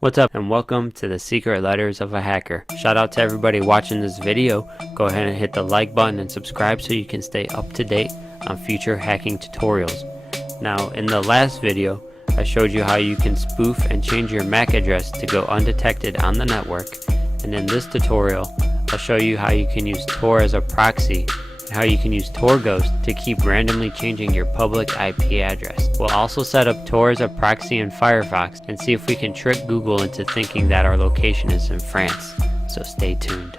What's up and welcome to the Secret Letters of a Hacker. Shout out to everybody watching this video. Go ahead and hit the like button and subscribe so you can stay up to date on future hacking tutorials. Now in the last video I showed you how you can spoof and change your MAC address to go undetected on the network, and in this tutorial I'll show you how you can use TOR as a proxy and how you can use TORGHOST to keep randomly changing your public IP address. We'll also set up TOR as a proxy in Firefox and see if we can trick Google into thinking that our location is in France. So stay tuned.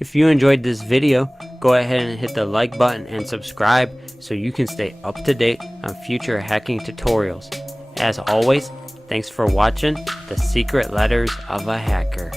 If you enjoyed this video, go ahead and hit the like button and subscribe so you can stay up to date on future hacking tutorials. As always, thanks for watching The Secret Letters of a Hacker.